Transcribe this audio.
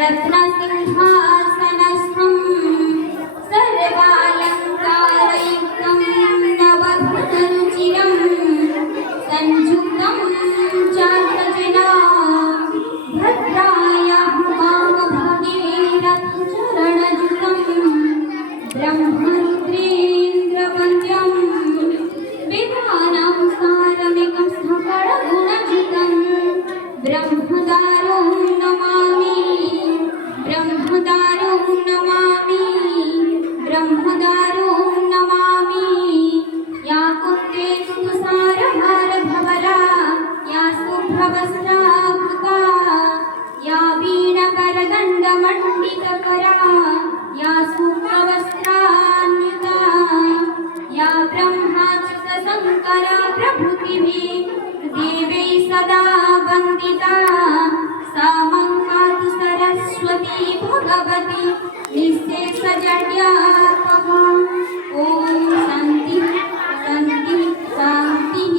रत्नसिंहासनस्थं सर्वालङ्कारयुक्तं नवघृतरुचिरं संयुक्तं चाग्रजना भद्रायाः वामभागे ब्रह्मरुद्रेन्द्रवन्द्यं विधानं सारमिकं सकलगुणजितं ब्रह्मदारुं नमामि ब्रह्मदारुं नमामि ब्रह्मदारुं नमामि। या कुन्देषु तुषारहारधवला या शुभ्रवस्त्रावृता या वीणकरदण्डमण्डितकरा या शुभ्रवस्त्रान्विता या ब्रह्माच्युतशङ्करा प्रभृतिभिः देवैः सदा वन्दिता सा मां पातु सरस्वती भगवती निःशेषजड्यात्मका। ॐ शान्ति शान्ति शान्तिः।